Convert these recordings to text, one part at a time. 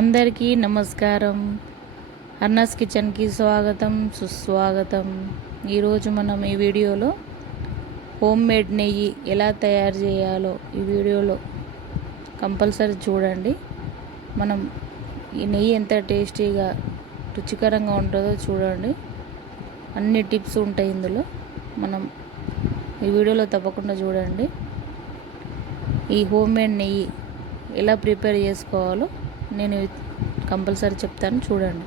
అందరికీ నమస్కారం. అర్నాస్ కిచెన్కి స్వాగతం, సుస్వాగతం. ఈరోజు మనం ఈ వీడియోలో హోమ్ మేడ్ నెయ్యి ఎలా తయారు చేయాలో ఈ వీడియోలో కంపల్సరీ చూడండి. మనం ఈ నెయ్యి ఎంత టేస్టీగా రుచికరంగా ఉంటుందో చూడండి. అన్ని టిప్స్ ఉంటాయి ఇందులో. మనం ఈ వీడియోలో తప్పకుండా చూడండి. ఈ హోమ్ మేడ్ నెయ్యి ఎలా ప్రిపేర్ చేసుకోవాలో నేను కంపల్సరీ చెప్తాను, చూడండి.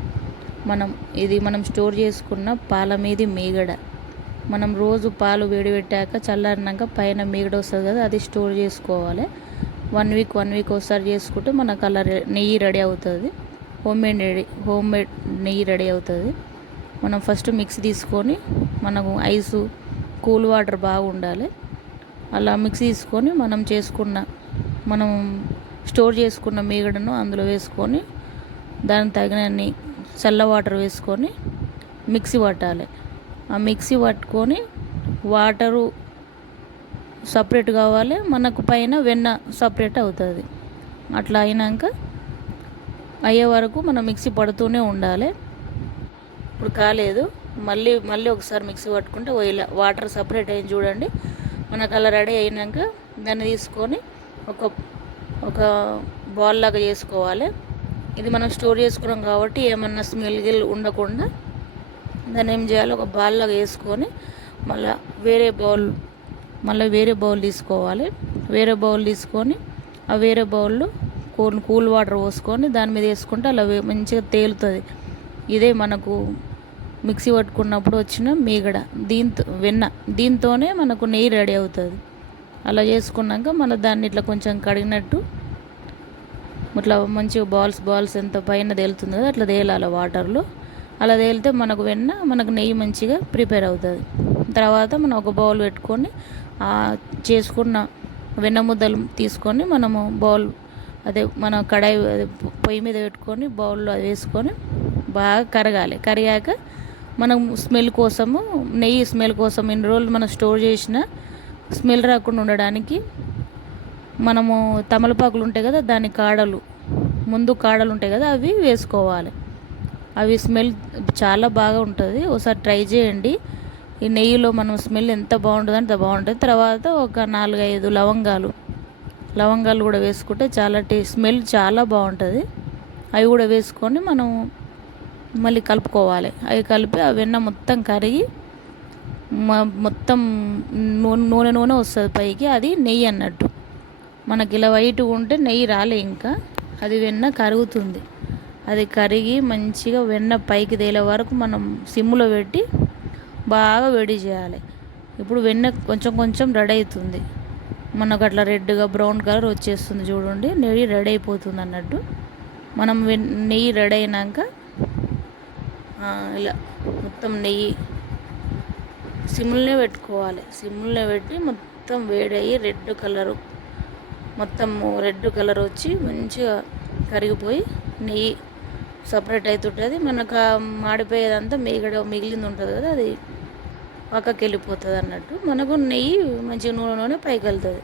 మనం స్టోర్ చేసుకున్న పాల మీది మీగడ. మనం రోజు పాలు వేడిపెట్టాక చల్లారినాక పైన మీగడ వస్తుంది కదా, అది స్టోర్ చేసుకోవాలి. 1 వీక్ ఒకసారి చేసుకుంటే మనకు అలా నెయ్యి రెడీ అవుతుంది. హోమ్ మేడ్ నెయ్యి రెడీ అవుతుంది. మనం ఫస్ట్ మిక్సీ తీసుకొని, మనకు ఐసు కూల్ వాటర్ బాగా ఉండాలి. అలా మిక్సీ తీసుకొని మనం స్టోర్ చేసుకున్న మీగడను అందులో వేసుకొని, దానికి తగినన్ని చల్ల వాటర్ వేసుకొని మిక్సీ పట్టాలి. ఆ మిక్సీ పట్టుకొని వాటరు సపరేట్ కావాలి, మనకు పైన వెన్న సపరేట్ అవుతుంది. అట్లా అయినాక అయ్యే వరకు మనం మిక్సీ పడుతూనే ఉండాలి. ఇప్పుడు కాలేదు, మళ్ళీ ఒకసారి మిక్సీ పట్టుకుంటే వాటర్ సపరేట్ అయింది చూడండి. మనకు అలా రెడీ అయినాక దాన్ని తీసుకొని ఒక బాల్ లాగా చేసుకోవాలి. ఇది మనం స్టోర్ చేసుకున్నాం కాబట్టి ఏమన్నా స్మెల్ ఉండకుండా దాన్ని ఏం చేయాలి, ఒక బాల్ లాగా వేసుకొని మళ్ళీ వేరే బౌల్ తీసుకోవాలి. వేరే బౌల్ తీసుకొని ఆ వేరే బౌల్లో కూల్ వాటర్ పోసుకొని దాని మీద వేసుకుంటే అలా మంచిగా తేలుతుంది. ఇదే మనకు మిక్సీ పట్టుకున్నప్పుడు వచ్చిన మీగడ, దీంతోనే మనకు నెయ్యి రెడీ అవుతుంది. అలా చేసుకున్నాక దాన్ని ఇట్లా కొంచెం కడిగినట్టు ఇట్లా మంచిగా బాల్స్ ఎంత పైన తేలుతుంది కదా, అట్లా తేలాలి వాటర్లో. అలా తేలితే మనకు నెయ్యి మంచిగా ప్రిపేర్ అవుతుంది. తర్వాత మనం ఒక బౌల్ పెట్టుకొని చేసుకున్న వెన్న ముద్దలు తీసుకొని మనము మన కడాయి పొయ్యి మీద పెట్టుకొని బౌల్లో అది వేసుకొని బాగా కరిగాక మనం నెయ్యి స్మెల్ కోసం ఇన్ని రోజులు మనం స్టోర్ చేసిన స్మెల్ రాకుండా ఉండడానికి మనము తమలపాకులు ఉంటాయి కదా, దాని కాడలు ఉంటాయి కదా, అవి వేసుకోవాలి. అవి స్మెల్ చాలా బాగా ఉంటుంది. ఒకసారి ట్రై చేయండి. ఈ నెయ్యిలో మనం స్మెల్ ఎంత బాగుంటుంది అంత బాగుంటుంది. తర్వాత ఒక 4-5 లవంగాలు కూడా వేసుకుంటే స్మెల్ చాలా బాగుంటుంది. అవి కూడా వేసుకొని మనం మళ్ళీ కలుపుకోవాలి. అవి కలిపి ఆ వెన్న మొత్తం కరిగి మొత్తం నూనె వస్తుంది పైకి, అది నెయ్యి అన్నట్టు. మనకి ఇలా వైట్గా ఉంటే నెయ్యి రాలే, ఇంకా అది వెన్న కరుగుతుంది. అది కరిగి మంచిగా వెన్న పైకి తేలే వరకు మనం సిమ్లో పెట్టి బాగా వేడి చేయాలి. ఇప్పుడు వెన్న కొంచెం రెడీ అవుతుంది. మనకు అట్లా రెడ్గా బ్రౌన్ కలర్ వచ్చేస్తుంది చూడండి, నెయ్యి రెడీ అయిపోతుంది అన్నట్టు. మనం నెయ్యి రెడీ అయినాక ఇలా మొత్తం నెయ్యి సిమ్లోనే పెట్టుకోవాలి. సిమ్లో పెట్టి మొత్తం వేడయ్యి రెడ్ కలర్ వచ్చి మంచిగా కరిగిపోయి నెయ్యి సపరేట్ అవుతుంటుంది. మనకు మాడిపోయేదంతా మిగిలింది ఉంటుంది కదా, అది పక్కకి వెళ్ళిపోతుంది అన్నట్టు. మనకు నెయ్యి మంచిగా నూనె పైకి వెళ్తుంది.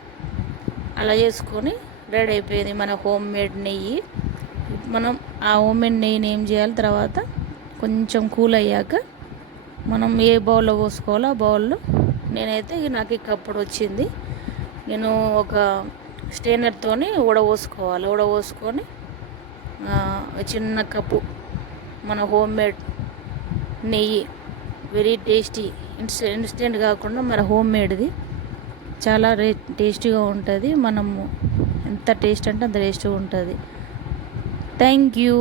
అలా చేసుకొని రెడీ అయిపోయింది మన హోమ్ మేడ్ నెయ్యి. మనం ఆ హోమ్ మేడ్ నెయ్యిని ఏం చేయాలి, తర్వాత కొంచెం కూల్ అయ్యాక మనం ఏ బౌల్లో పోసుకోవాలో ఆ బౌల్లో, నేనైతే నాకు ఈ కప్పుడు వచ్చింది, నేను ఒక స్టెయినర్తోని వడపోసుకొని చిన్న కప్పు మన హోమ్ మేడ్ నెయ్యి, వెరీ టేస్టీ, ఇన్స్టెంట్ కాకుండా మన హోమ్ మేడ్ది చాలా టేస్టీగా ఉంటుంది. మనము ఎంత టేస్ట్ అంటే అంత టేస్టీగా ఉంటుంది. Thank you.